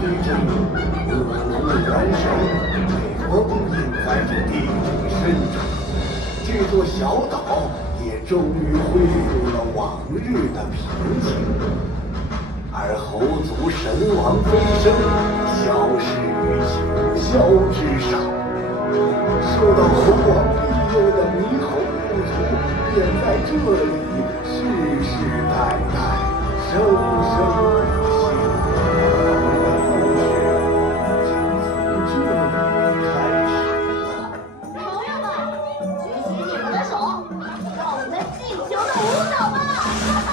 随着恶龙元首被封印在这地底深处，这座小岛也终于恢复了往日的平静。而猴族神王飞升，消失于九霄之上。受到猴王庇佑的猕猴部族，便在这里世世代代生生不息。他们的故事就从这里开始了。朋友们，举起你们的手，让我们尽情的舞蹈吧！哈哈。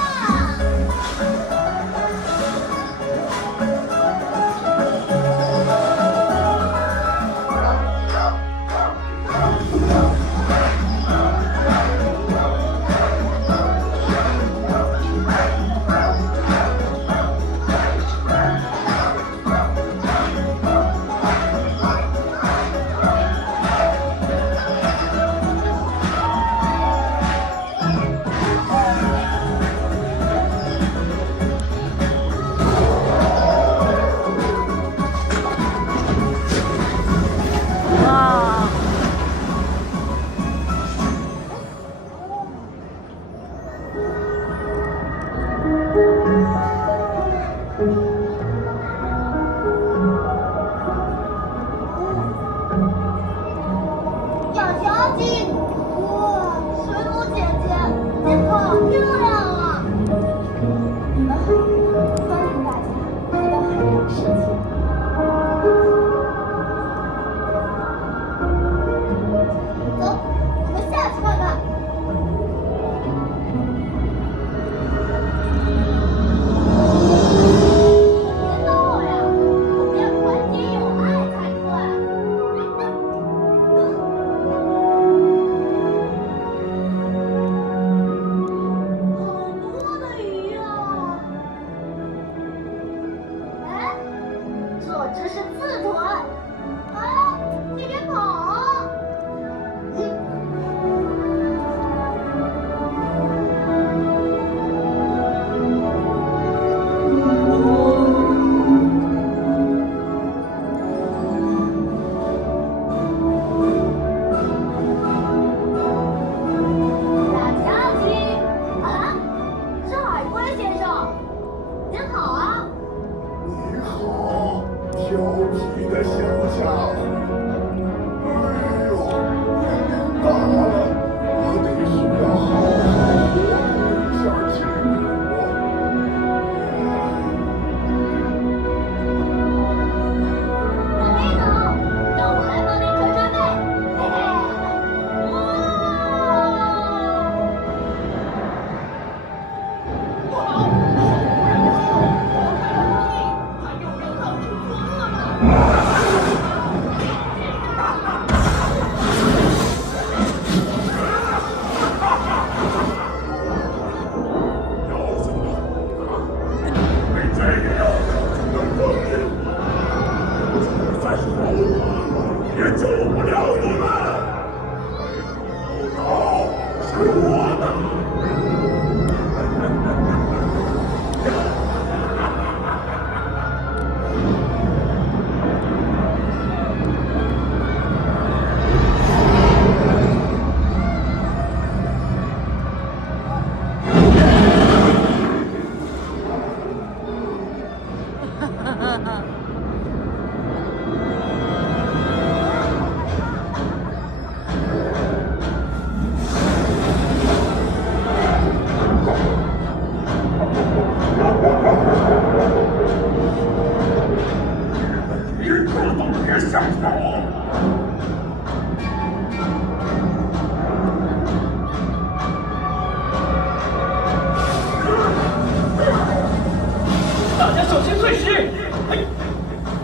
大家小心碎石！哎，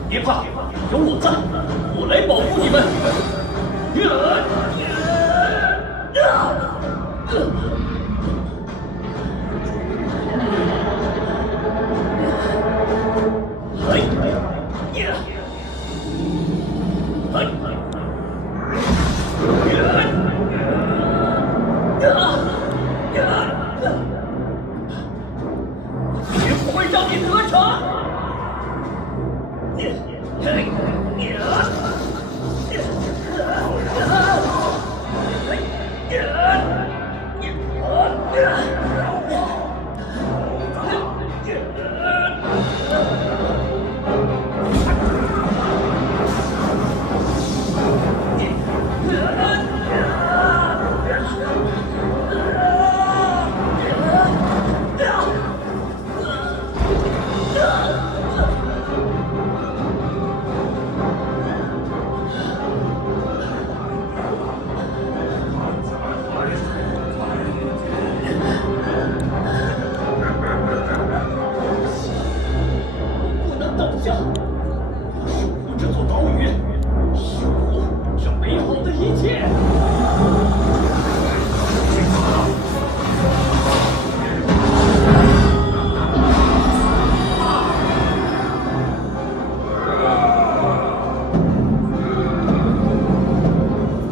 别怕，有我在，我来保护你们。绝不会让你得逞！这座岛屿，守护这美好的一切。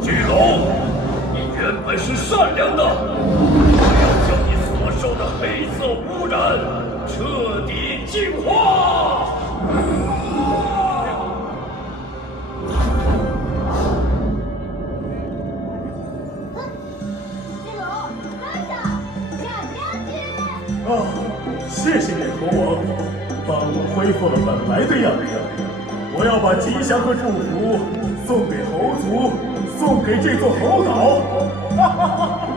巨龙，你原本是善良的，我要将你所受的黑色污染彻底净化。巨龙，慢下，下去！啊，谢谢眼国王，帮我恢复了本来的样子。我要把吉祥和祝福送给猴族，送给这座猴岛。哈哈哈哈！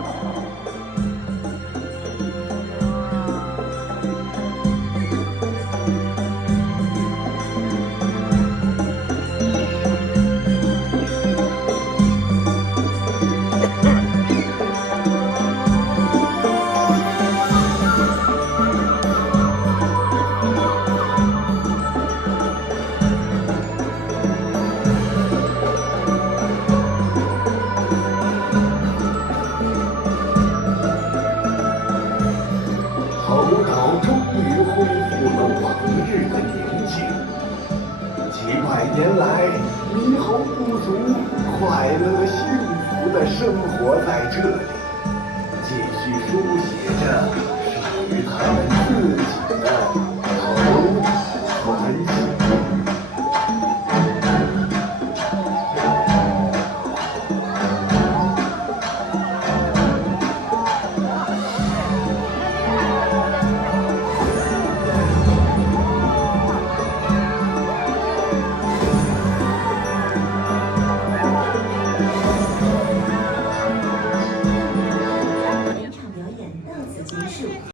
猴岛终于恢复了往日的宁静。几百年来，猕猴部族快乐幸福地生活在这里，继续书写着属于他们自己的猴传奇。